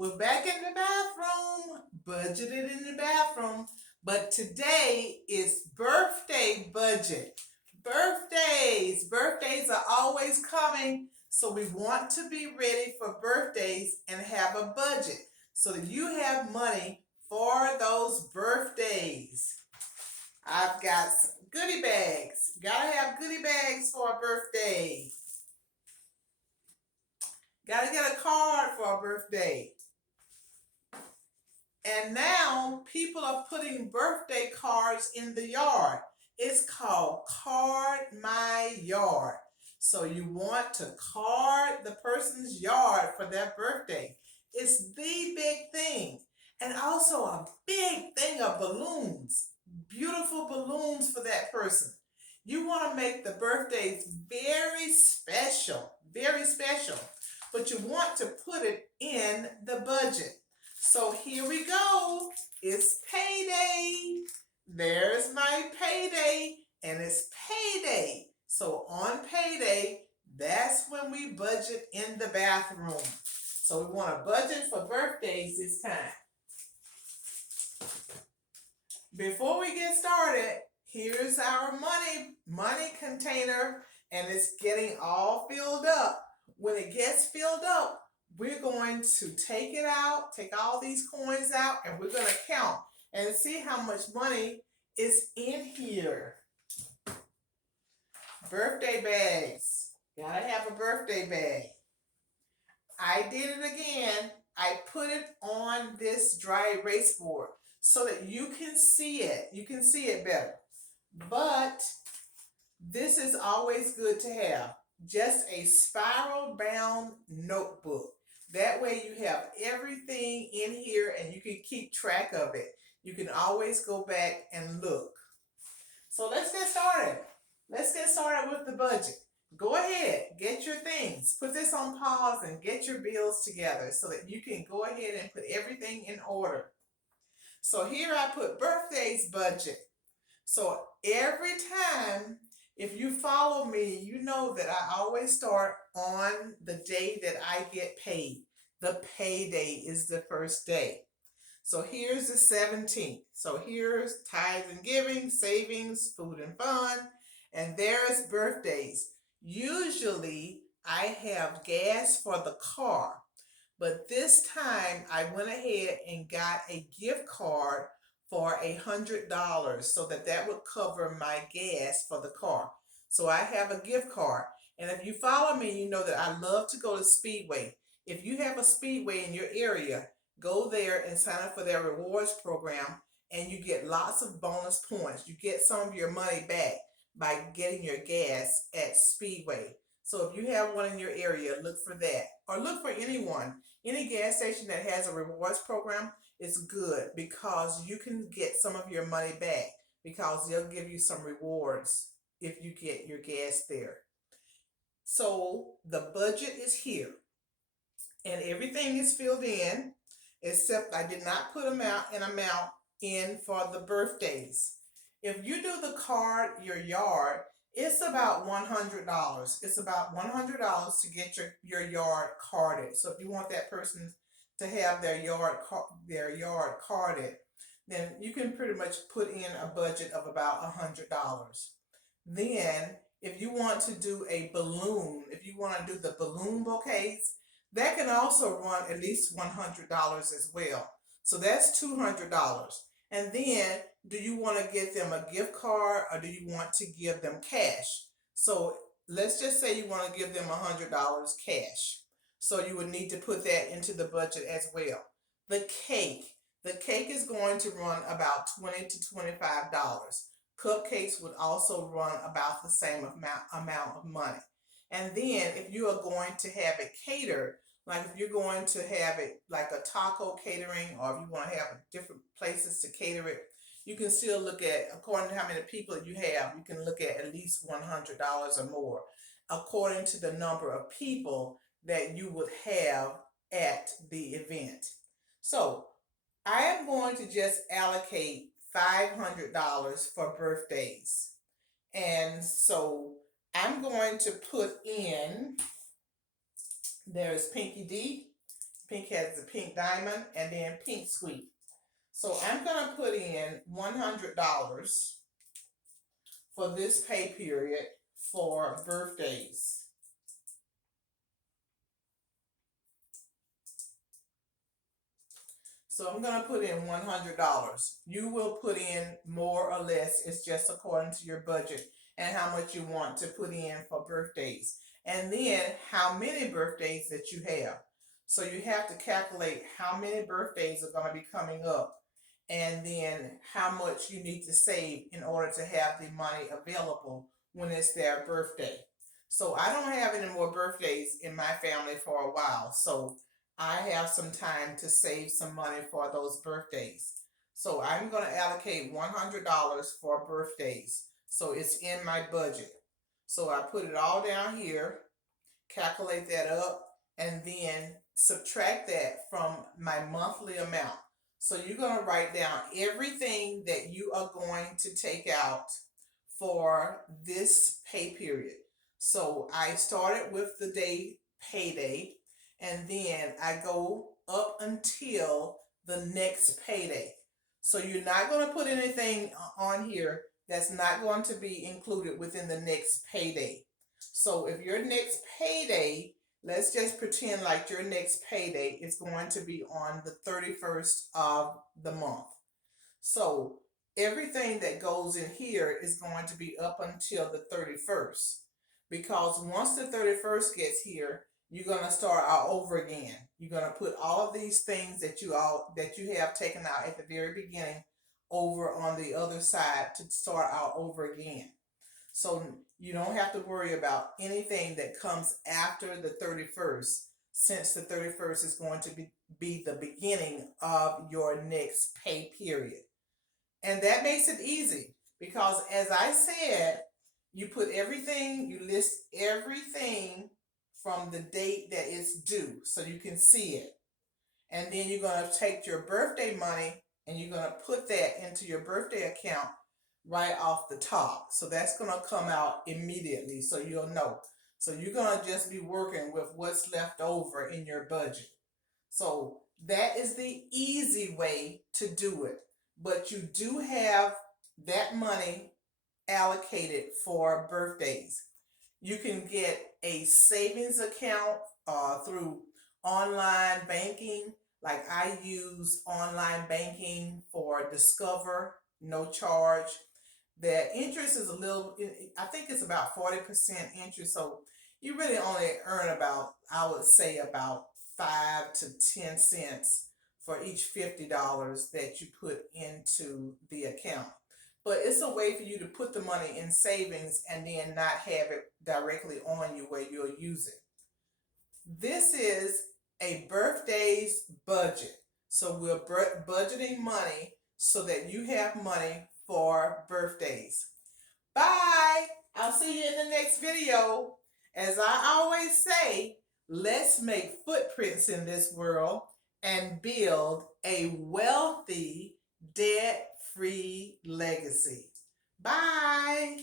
We're back in the bathroom, budgeted in the bathroom, but today is birthday budget. Birthdays are always coming, so we want to be ready for birthdays and have a budget so that you have money for those birthdays. I've got some goodie bags. Gotta have goodie bags for a birthday. Gotta get a card for a birthday. And now people are putting birthday cards in the yard. It's called Card My Yard. So you want to card the person's yard for their birthday. It's the big thing. And also a big thing of balloons. Beautiful balloons for that person. You want to make the birthdays very special, very special. But you want to put it in the budget. So here we go. It's payday. There's my payday, and it's payday. So on payday, that's when we budget in the bathroom. So we want to budget for birthdays this time. Before we get started, here's our money container, and it's getting all filled up. When it gets filled up, we're going to take it out, take all these coins out, and we're going to count and see how much money is in here. Birthday bags. Gotta have a birthday bag. I did it again. I put it on this dry erase board so that you can see it. You can see it better. But this is always good to have. Just a spiral bound notebook. That way you have everything in here and you can keep track of it. You can always go back and look. So let's get started. Let's get started with the budget. Go ahead, get your things. Put this on pause and get your bills together so that you can go ahead and put everything in order. So here I put birthdays budget. So every time, if you follow me, you know that I always start on the day that I get paid. The payday is the first day. So here's the 17th. So here's tithes and giving, savings, food and fun, and there's birthdays. Usually I have gas for the car, but this time I went ahead and got a gift card for $100 so that would cover my gas for the car. So I have a gift card. And if you follow me, you know that I love to go to Speedway. If you have a Speedway in your area, go there and sign up for their rewards program and you get lots of bonus points. You get some of your money back by getting your gas at Speedway. So if you have one in your area, look for that. Or look for anyone. Any gas station that has a rewards program is good because you can get some of your money back because they'll give you some rewards if you get your gas there. So the budget is here and everything is filled in except I did not put an amount in for the birthdays. If you do the card your yard, it's about $100. It's about $100 to get your yard carded. So if you want that person to have their yard carded, then you can pretty much put in a budget of about $100. Then if you want to do a balloon, if you want to do the balloon bouquets, that can also run at least $100 as well. So that's $200. And then do you want to get them a gift card or do you want to give them cash? So let's just say you want to give them $100 cash. So you would need to put that into the budget as well. The cake is going to run about $20 to $25. Cupcakes would also run about the same amount of money. And then if you are going to have it catered, like if you're going to have it like a taco catering or if you want to have different places to cater it, you can still look at, according to how many people you have, you can look at least $100 or more, according to the number of people that you would have at the event. So I am going to just allocate $500 for birthdays. And so I'm going to put in, there's Pinky D. Pink has the pink diamond and then pink sweet. So I'm going to put in $100 for this pay period for birthdays. So I'm going to put in $100. You will put in more or less. It's just according to your budget and how much you want to put in for birthdays. And then how many birthdays that you have. So you have to calculate how many birthdays are going to be coming up and then how much you need to save in order to have the money available when it's their birthday. So I don't have any more birthdays in my family for a while. So I have some time to save some money for those birthdays. So I'm going to allocate $100 for birthdays. So it's in my budget. So I put it all down here, calculate that up, and then subtract that from my monthly amount. So you're going to write down everything that you are going to take out for this pay period. So I started with the day payday, and then I go up until the next payday. So you're not going to put anything on here that's not going to be included within the next payday. So if your next payday, let's just pretend like your next payday is going to be on the 31st of the month. So everything that goes in here is going to be up until the 31st. Because once the 31st gets here, you're going to start all over again. You're going to put all of these things that you have taken out at the very beginning over on the other side to start all over again. So you don't have to worry about anything that comes after the 31st, since the 31st is going to be the beginning of your next pay period. And that makes it easy because, as I said, you put everything, you list everything from the date that it's due so you can see it. And then you're going to take your birthday money and you're going to put that into your birthday account right off the top. So that's going to come out immediately so you'll know. So you're going to just be working with what's left over in your budget. So that is the easy way to do it. But you do have that money allocated for birthdays. You can get a savings account through online banking. Like I use online banking for Discover, no charge. The interest is a little, I think it's about 40% interest. So you really only earn about, I would say about 5 to 10 cents for each $50 that you put into the account. But it's a way for you to put the money in savings and then not have it directly on you where you'll use it. This is a birthdays budget. So we're budgeting money so that you have money for birthdays. Bye. I'll see you in the next video. As I always say, let's make footprints in this world and build a wealthy, debt-free legacy. Bye.